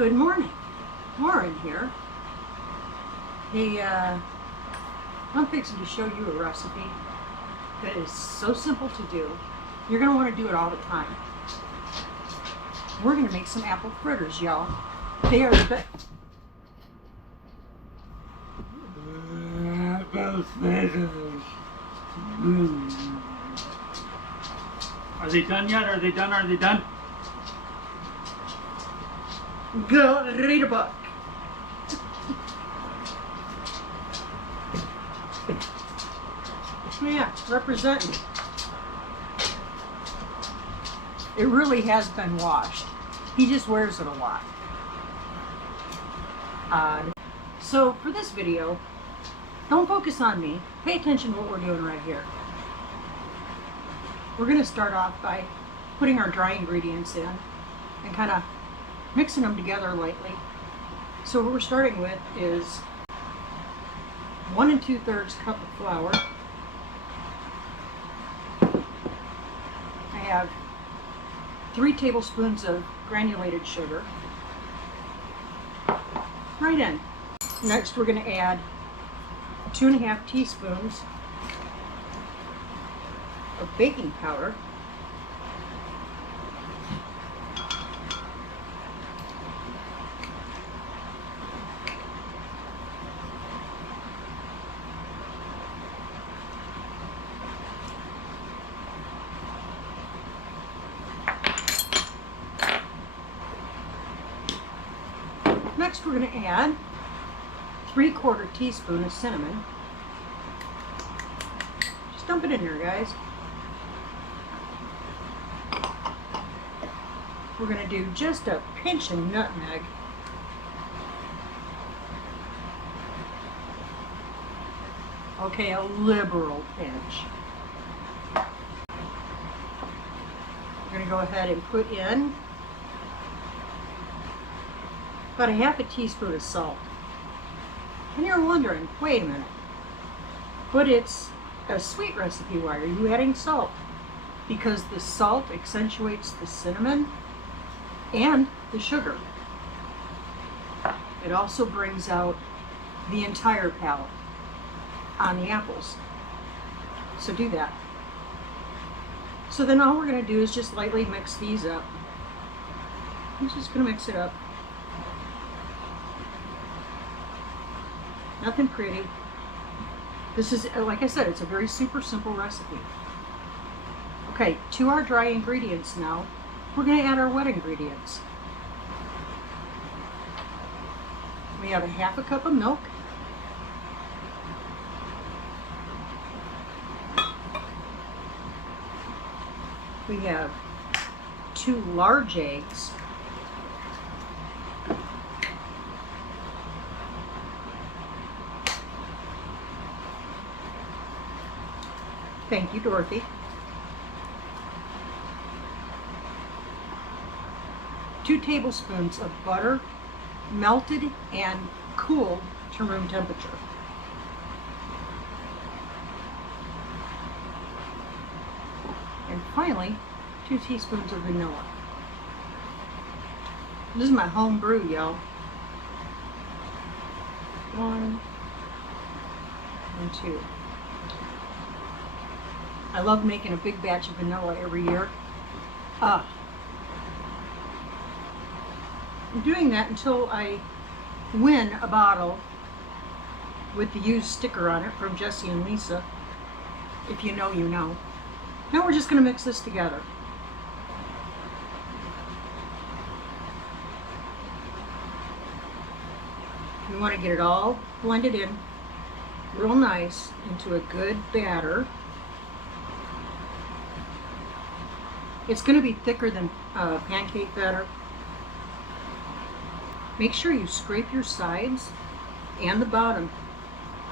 Good morning, Lauren here. Hey, I'm fixing to show you a recipe that is so simple to do. You're going to want to do it all the time. We're going to make some apple fritters, y'all. They are the best. Apple fritters. Are they done yet? Are they done? Are they done? Go read a book. Yeah, representing. It really has been washed. He just wears it a lot. So for this video, don't focus on me. Pay attention to what we're doing right here. We're going to start off by putting our dry ingredients in and kind of mixing them together lightly. So what we're starting with is 1 2/3 cup of flour. I have 3 tablespoons of granulated sugar. Right in. Next we're going to add 2½ teaspoons of baking powder. Next we're going to add 3/4 teaspoon of cinnamon. Just dump it in there, guys. We're going to do just a pinch of nutmeg. Okay, a liberal pinch. We're going to go ahead and put in about 1/2 teaspoon of salt. And you're wondering, wait a minute, but it's a sweet recipe, why are you adding salt? Because the salt accentuates the cinnamon and the sugar. It also brings out the entire palate on the apples. So do that. So then all we're going to do is just lightly mix these up. I'm just going to mix it up. Nothing pretty. This is, like I said, it's a very super simple recipe. Okay, to our dry ingredients now, we're going to add our wet ingredients. We have 1/2 cup of milk. We have 2 large eggs. Thank you, Dorothy. 2 tablespoons of butter, melted and cooled to room temperature. And finally, 2 teaspoons of vanilla. This is my home brew, y'all. 1 and 2. I love making a big batch of vanilla every year. I'm doing that until I win a bottle with the used sticker on it from Jesse and Lisa. If you know, you know. Now we're just going to mix this together. We want to get it all blended in real nice into a good batter. It's going to be thicker than pancake batter. Make sure you scrape your sides and the bottom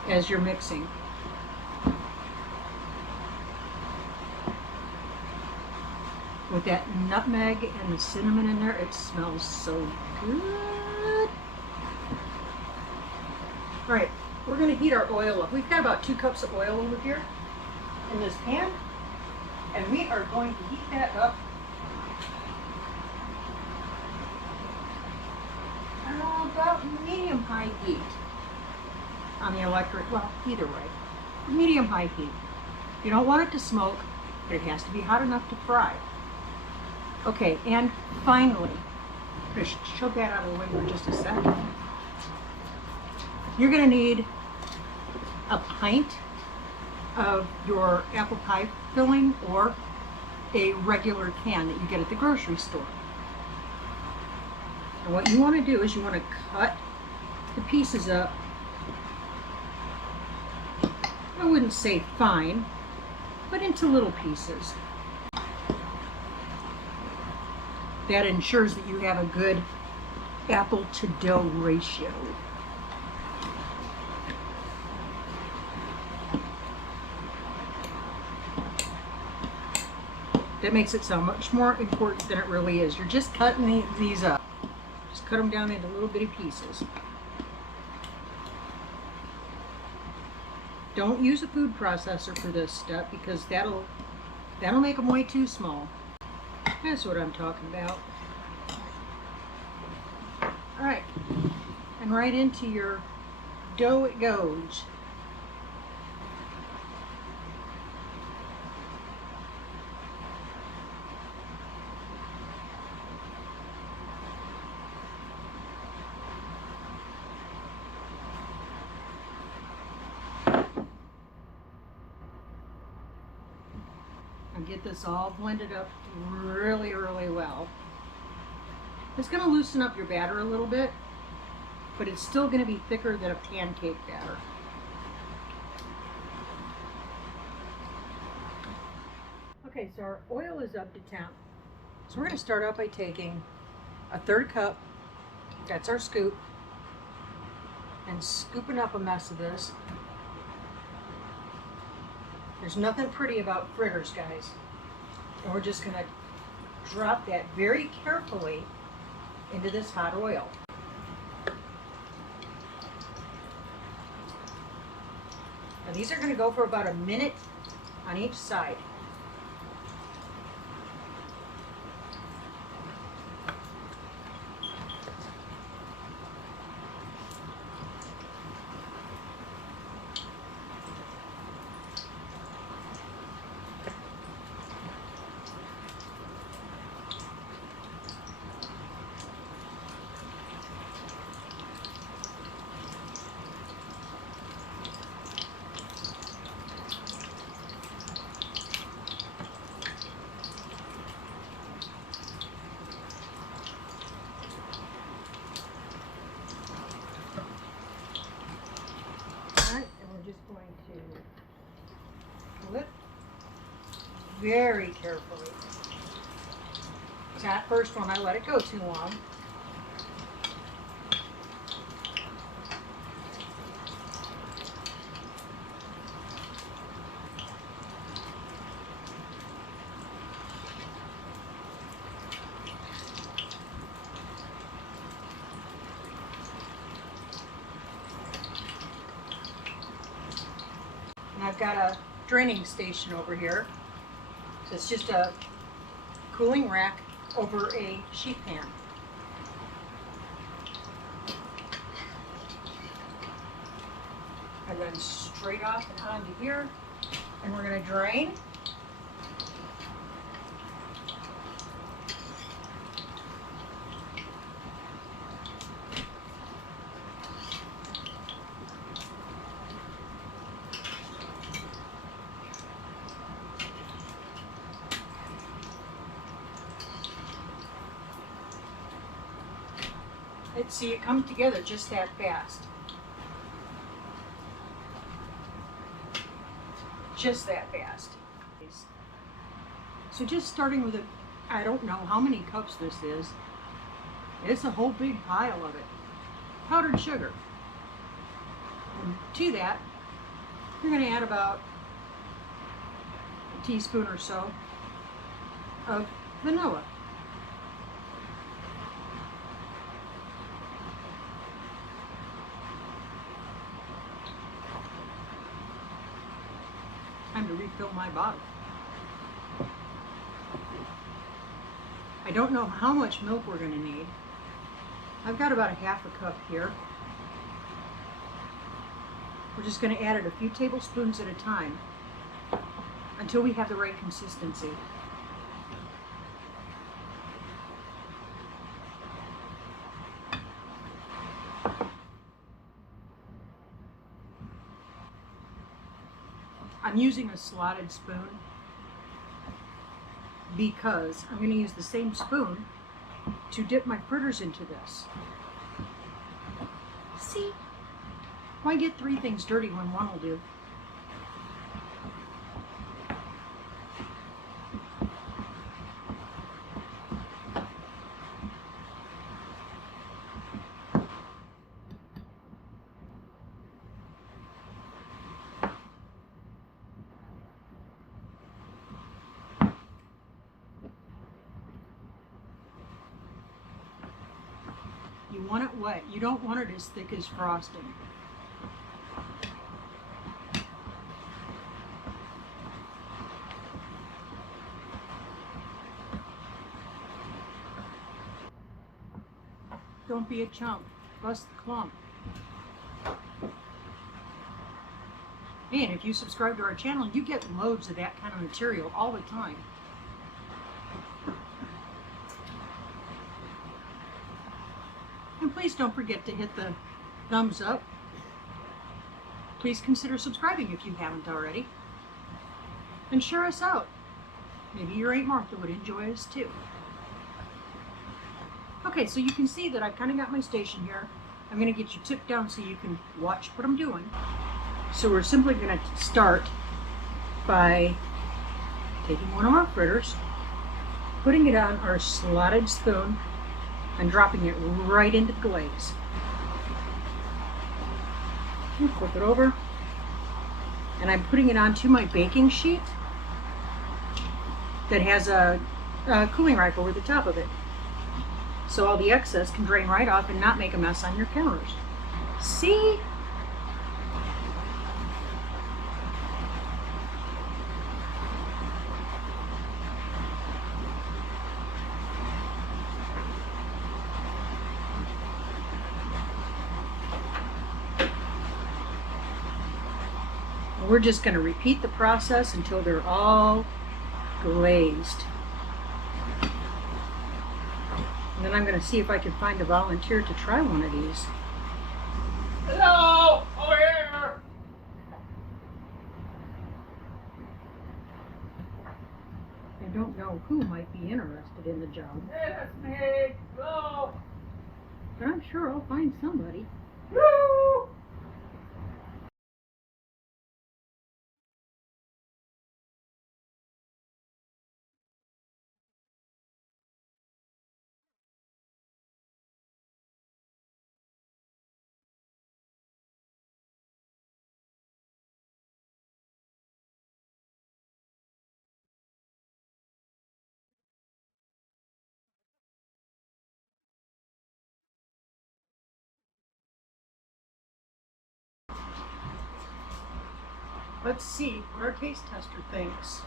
as you're mixing. With that nutmeg and the cinnamon in there, it smells so good. Right, we're going to heat our oil up. We've got about 2 cups of oil over here in this pan. And we are going to heat that up about medium-high heat on the electric, well, either way, medium-high heat. You don't want it to smoke, but it has to be hot enough to fry. Okay, and finally, I'm going to shove that out of the way for just a second. You're going to need a pint of your apple pie filling or a regular can that you get at the grocery store. And what you want to do is you want to cut the pieces up. I wouldn't say fine, but into little pieces. That ensures that you have a good apple to dough ratio. That makes it sound much more important than it really is. You're just cutting these up. Just cut them down into little bitty pieces. Don't use a food processor for this step because that'll make them way too small. That's what I'm talking about. All right, and right into your dough it goes. Get this all blended up really, really well. It's going to loosen up your batter a little bit, but it's still going to be thicker than a pancake batter. Okay, so our oil is up to temp. So we're going to start out by taking a 1/3 cup, that's our scoop, and scooping up a mess of this. There's nothing pretty about fritters, guys. And we're just going to drop that very carefully into this hot oil. Now these are going to go for about a minute on each side. Just going to pull it very carefully. That first one, I let it go too long. And I've got a draining station over here. So it's just a cooling rack over a sheet pan. And then straight off and onto here. And we're going to drain. Let's see it come together just that fast. Just that fast. So just starting with I don't know how many cups this is. It's a whole big pile of it. Powdered sugar. And to that, you're going to add about a teaspoon or so of vanilla. Time to refill my bottle. I don't know how much milk we're going to need. I've got about a half a cup here. We're just going to add it a few tablespoons at a time until we have the right consistency. I'm using a slotted spoon because I'm going to use the same spoon to dip my fritters into this. See? Why get three things dirty when one will do? You want it wet. You don't want it as thick as frosting. Don't be a chump. Bust the clump. And if you subscribe to our channel, you get loads of that kind of material all the time. And please don't forget to hit the thumbs up. Please consider subscribing if you haven't already. And share us out. Maybe your Aunt Martha would enjoy us too. Okay, so you can see that I've kind of got my station here. I'm going to get you tipped down so you can watch what I'm doing. So we're simply going to start by taking one of our fritters, putting it on our slotted spoon, and dropping it right into the glaze. And flip it over, and I'm putting it onto my baking sheet that has a cooling rack over the top of it. So all the excess can drain right off and not make a mess on your counters. See? We're just going to repeat the process until they're all glazed. And then I'm going to see if I can find a volunteer to try one of these. Hello! Over here! I don't know who might be interested in the job, Hey, that's me! Hello! but I'm sure I'll find somebody. Woo! Let's see what our taste tester thinks.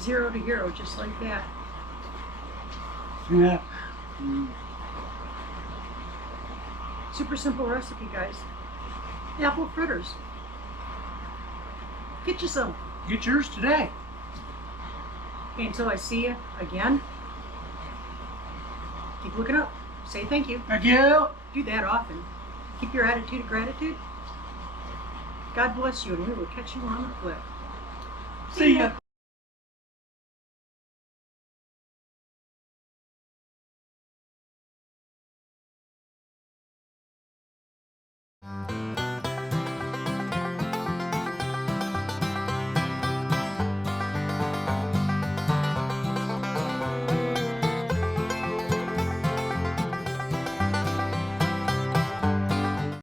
Zero to hero, just like that. Yeah. Super simple recipe, guys. Apple fritters. Get you some. Get yours today. Okay, until I see you again, keep looking up. Say thank you. Thank you. Do that often. Keep your attitude of gratitude. God bless you, and we will catch you on the flip. See ya.